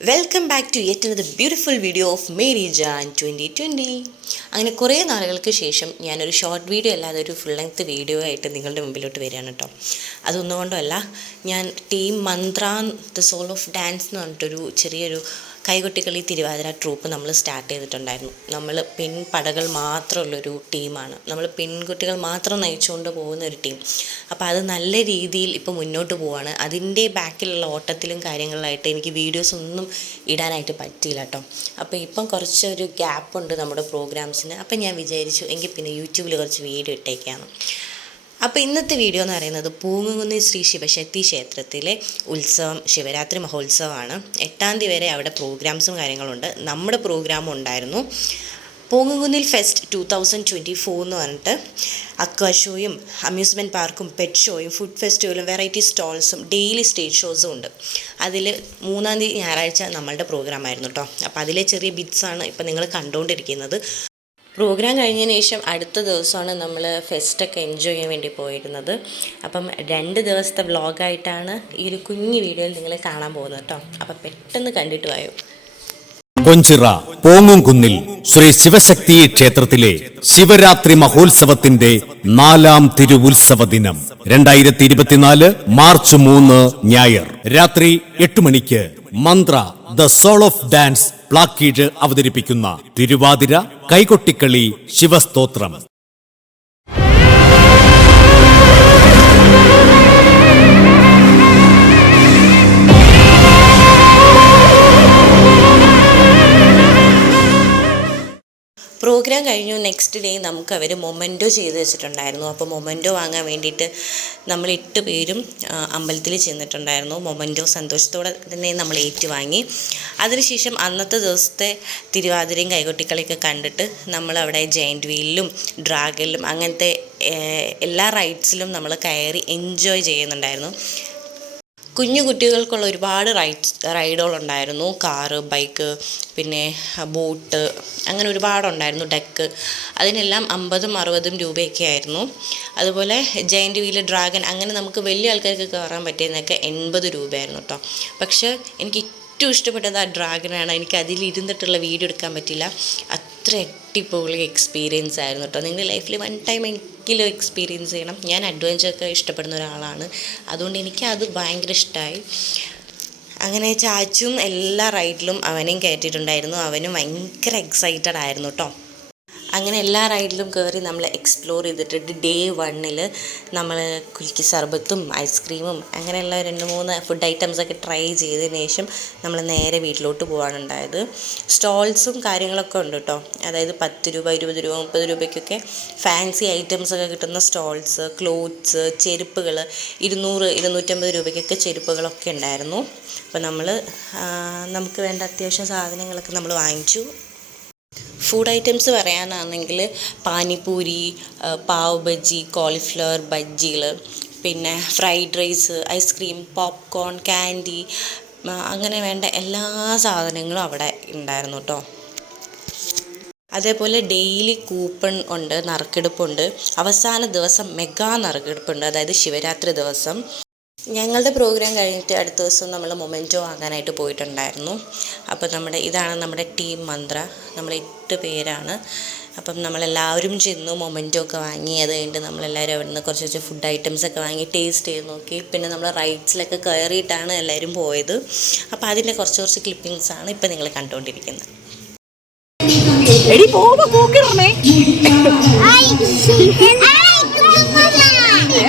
Welcome back to yet another beautiful video of Meri Jaan twenty twenty അങ്ങനെ കുറേ നാളുകൾക്ക് ശേഷം ഞാനൊരു ഷോർട്ട് വീഡിയോ അല്ലാതെ ഒരു ഫുൾ ലെങ്ത് വീഡിയോ ആയിട്ട് നിങ്ങളുടെ മുമ്പിലോട്ട് വരികയാണ് കേട്ടോ അതൊന്നുകൊണ്ടല്ല ഞാൻ team Mantra the soul of dance എന്ന് പറഞ്ഞിട്ടൊരു ചെറിയൊരു കൈകൊട്ടിക്കളി തിരുവാതിര ട്രൂപ്പ് നമ്മൾ സ്റ്റാർട്ട് ചെയ്തിട്ടുണ്ടായിരുന്നു. നമ്മൾ പെൺപടകൾ മാത്രമുള്ളൊരു ടീമാണ് നമ്മൾ പെൺകുട്ടികൾ മാത്രം നയിച്ചുകൊണ്ട് പോകുന്ന ഒരു ടീം അപ്പോൾ അത് നല്ല രീതിയിൽ ഇപ്പോൾ മുന്നോട്ട് പോവാണ്. അതിന്റെ ബാക്കിലുള്ള ഓട്ടത്തിലും കാര്യങ്ങളിലായിട്ട് എനിക്ക് വീഡിയോസ് ഒന്നും ഇടാനായിട്ട് പറ്റിയില്ല കേട്ടോ അപ്പോൾ ഇപ്പം കുറച്ചൊരു ഗ്യാപ്പുണ്ട് നമ്മുടെ പ്രോഗ്രാംസിന് അപ്പം ഞാൻ വിചാരിച്ചു എങ്കിൽ പിന്നെ യൂട്യൂബിൽ കുറച്ച് വീഡിയോ ഇട്ടേക്കാണ് അപ്പോൾ ഇന്നത്തെ വീഡിയോ എന്ന് പറയുന്നത് പൂങ്ങുകുന്നി ശ്രീ ശിവശക്തി ക്ഷേത്രത്തിലെ ഉത്സവം ശിവരാത്രി മഹോത്സവമാണ്. എട്ടാം തീയതി വരെ അവിടെ പ്രോഗ്രാംസും കാര്യങ്ങളുണ്ട്. നമ്മുടെ പ്രോഗ്രാം ഉണ്ടായിരുന്നു പൂങ്ങുകുന്നിൽ fest two thousand twenty four എന്ന് പറഞ്ഞിട്ട്. അക്വ ഷോയും അമ്യൂസ്മെന്റ് പാർക്കും പെറ്റ് ഷോയും ഫുഡ് ഫെസ്റ്റിവലും വെറൈറ്റി സ്റ്റോൾസും ഡെയിലി സ്റ്റേജ് ഷോസും ഉണ്ട്. അതിൽ മൂന്നാം തീയതി ഞായറാഴ്ച നമ്മളുടെ പ്രോഗ്രാം ആയിരുന്നു കേട്ടോ അപ്പോൾ അതിലെ ചെറിയ ബിറ്റ്സാണ് ഇപ്പോൾ നിങ്ങൾ കണ്ടുകൊണ്ടിരിക്കുന്നത് പ്രോഗ്രാം കഴിഞ്ഞതിന് ശേഷം അടുത്ത ദിവസമാണ് നമ്മൾ ഫെസ്റ്റൊക്കെ എൻജോയ് ചെയ്യാൻ വേണ്ടി പോയിരുന്നത്. അപ്പം രണ്ട് ദിവസത്തെ വ്ളോഗായിട്ടാണ് ഈ ഒരു കുഞ്ഞു വീഡിയോയിൽ നിങ്ങൾ കാണാൻ പോകുന്നത് കേട്ടോ. അപ്പം പെട്ടെന്ന് കണ്ടിട്ട് വായോ. കൊഞ്ചിറ പോങ്ങുംകുന്നിൽ ശ്രീ ശിവശക്തി ക്ഷേത്രത്തിലെ ശിവരാത്രി മഹോത്സവത്തിന്റെ നാലാം തിരുവുത്സവ ദിനം രണ്ടായിരത്തി ഇരുപത്തിനാല് മാർച്ച് മൂന്ന് ഞായർ രാത്രി എട്ട് മണിക്ക് Mantra the soul of dance പ്ലാക്കീഡ് അവതരിപ്പിക്കുന്ന തിരുവാതിര കൈകൊട്ടിക്കളി ശിവസ്തോത്രം. പ്രോഗ്രാം കഴിഞ്ഞു. നെക്സ്റ്റ് ഡേ നമുക്ക് അവർ മൊമെന്റോ ചെയ്ത് വെച്ചിട്ടുണ്ടായിരുന്നു. അപ്പോൾ മൊമെന്റോ വാങ്ങാൻ വേണ്ടിയിട്ട് നമ്മൾ എട്ട് പേരും അമ്പലത്തിൽ ചെന്നിട്ടുണ്ടായിരുന്നു. മൊമെന്റോ സന്തോഷത്തോടെ തന്നെ നമ്മൾ ഏറ്റുവാങ്ങി. അതിനുശേഷം അന്നത്തെ ദിവസത്തെ തിരുവാതിരയും കൈകൊട്ടിക്കളിയൊക്കെ കണ്ടിട്ട് നമ്മൾ അവിടെ ജയന്റ് വീലിലും ഡ്രാഗനിലും അങ്ങനത്തെ എല്ലാ റൈഡ്സിലും നമ്മൾ കയറി എൻജോയ് ചെയ്യുന്നുണ്ടായിരുന്നു. കുഞ്ഞു കുട്ടികൾക്കുള്ള ഒരുപാട് റൈഡ്സ് റൈഡുകളുണ്ടായിരുന്നു കാറ് ബൈക്ക് പിന്നെ ബോട്ട് അങ്ങനെ ഒരുപാടുണ്ടായിരുന്നു ഡെക്ക് അതിനെല്ലാം അമ്പതും അറുപതും രൂപയൊക്കെ ആയിരുന്നു. അതുപോലെ ജയന്റ് വീൽ ഡ്രാഗൺ അങ്ങനെ നമുക്ക് വലിയ ആൾക്കാർക്ക് കയറാൻ പറ്റിയതിനൊക്കെ എൺപത് രൂപയായിരുന്നു കേട്ടോ പക്ഷേ എനിക്ക് ഏറ്റവും ഇഷ്ടപ്പെട്ടത് ആ ഡ്രാഗനാണ് എനിക്ക് അതിലിരുന്നിട്ടുള്ള വീഡിയോ എടുക്കാൻ പറ്റില്ല. അത്ര അടിപൊളി എക്സ്പീരിയൻസ് ആയിരുന്നു കേട്ടോ നിങ്ങളുടെ ലൈഫിൽ വൺ ടൈം എങ്കിലും എക്സ്പീരിയൻസ് ചെയ്യണം. ഞാൻ അഡ്വഞ്ചർ അഡ്വഞ്ചറൊക്കെ ഇഷ്ടപ്പെടുന്ന ഒരാളാണ്. അതുകൊണ്ട് എനിക്ക് അത് ഭയങ്കര ഇഷ്ടമായി അങ്ങനെ ചാച്ചും എല്ലാ റൈഡിലും അവനെയും കയറ്റിയിട്ടുണ്ടായിരുന്നു അവനും ഭയങ്കര എക്സൈറ്റഡ് ആയിരുന്നു കേട്ടോ അങ്ങനെ എല്ലാ റൈഡിലും കയറി നമ്മൾ എക്സ്പ്ലോർ ചെയ്തിട്ട് ഡേ വണ്ണിൽ നമ്മൾ കുലുക്കി സർബത്തും ഐസ്ക്രീമും അങ്ങനെയുള്ള രണ്ട് മൂന്ന് ഫുഡ് ഐറ്റംസൊക്കെ ട്രൈ ചെയ്തതിന് ശേഷം നമ്മൾ നേരെ വീട്ടിലോട്ട് പോകാനുണ്ടായത് സ്റ്റോൾസും കാര്യങ്ങളൊക്കെ ഉണ്ട് കേട്ടോ അതായത് പത്ത് രൂപ ഇരുപത് രൂപ മുപ്പത് രൂപയ്ക്കൊക്കെ ഫാൻസി ഐറ്റംസ് ഒക്കെ കിട്ടുന്ന സ്റ്റോൾസ് ക്ലോത്ത്സ് ചെരുപ്പുകൾ ഇരുന്നൂറ് ഇരുന്നൂറ്റമ്പത് രൂപയ്ക്കൊക്കെ ചെരുപ്പുകളൊക്കെ ഉണ്ടായിരുന്നു. അപ്പോൾ നമ്മൾ നമുക്ക് വേണ്ട അത്യാവശ്യം സാധനങ്ങളൊക്കെ നമ്മൾ വാങ്ങിച്ചു. ഫുഡ് ഐറ്റംസ് പറയാനാണെങ്കിൽ പാനിപൂരി പാവ് ബജ്ജി കോളിഫ്ലവർ ബജ്ജികൾ പിന്നെ fried rice ice cream popcorn candy അങ്ങനെ വേണ്ട എല്ലാ സാധനങ്ങളും അവിടെ ഉണ്ടായിരുന്നു കേട്ടോ അതേപോലെ ഡെയിലി കൂപ്പൺ ഉണ്ട് നറുക്കെടുപ്പുണ്ട്. അവസാന ദിവസം മെഗാ നറുക്കെടുപ്പുണ്ട് അതായത് ശിവരാത്രി ദിവസം. ഞങ്ങളുടെ പ്രോഗ്രാം കഴിഞ്ഞിട്ട് അടുത്ത ദിവസം നമ്മൾ മൊമെന്റോ വാങ്ങാനായിട്ട് പോയിട്ടുണ്ടായിരുന്നു. അപ്പം നമ്മുടെ ഇതാണ് നമ്മുടെ ടീം മന്ത്ര. നമ്മൾ എട്ട് പേരാണ്. അപ്പം നമ്മളെല്ലാവരും ചെന്നു മൊമെന്റോ ഒക്കെ വാങ്ങി. അത് കഴിഞ്ഞിട്ട് നമ്മളെല്ലാവരും അവിടെ നിന്ന് കുറച്ച് കുറച്ച് ഫുഡ് ഐറ്റംസ് ഒക്കെ വാങ്ങി ടേസ്റ്റ് ചെയ്ത് നോക്കി. പിന്നെ നമ്മൾ റൈഡ്സിലൊക്കെ കയറിയിട്ടാണ് എല്ലാവരും പോയത്. അപ്പോൾ അതിന്റെ കുറച്ച് കുറച്ച് ക്ലിപ്പിങ്സ് ആണ് ഇപ്പം നിങ്ങൾ കണ്ടുകൊണ്ടിരിക്കുന്നത്. എടി പോവുമ്പോ കൂക്കിടണേ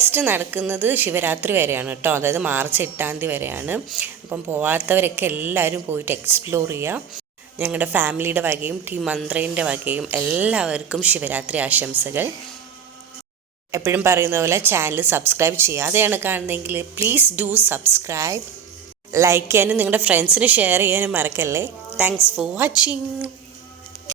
ഫെസ്റ്റ് നടക്കുന്നത് ശിവരാത്രി വരെയാണ് കേട്ടോ. അതായത് മാർച്ച് എട്ടാം തീയതി വരെയാണ്. അപ്പം പോവാത്തവരൊക്കെ എല്ലാവരും പോയിട്ട് എക്സ്പ്ലോർ ചെയ്യുക ഞങ്ങളുടെ ഫാമിലിയുടെ വകയും ടീം മന്ത്രേന്റെ വകയും എല്ലാവർക്കും ശിവരാത്രി ആശംസകൾ. എപ്പോഴും പറയുന്ന പോലെ ചാനൽ സബ്സ്ക്രൈബ് ചെയ്യാതെയാണ് കാണുന്നതെങ്കിൽ പ്ലീസ് ഡു സബ്സ്ക്രൈബ് ലൈക്ക് ചെയ്യാനും നിങ്ങളുടെ ഫ്രണ്ട്സിന് ഷെയർ ചെയ്യാനും മറക്കല്ലേ. Thanks for watching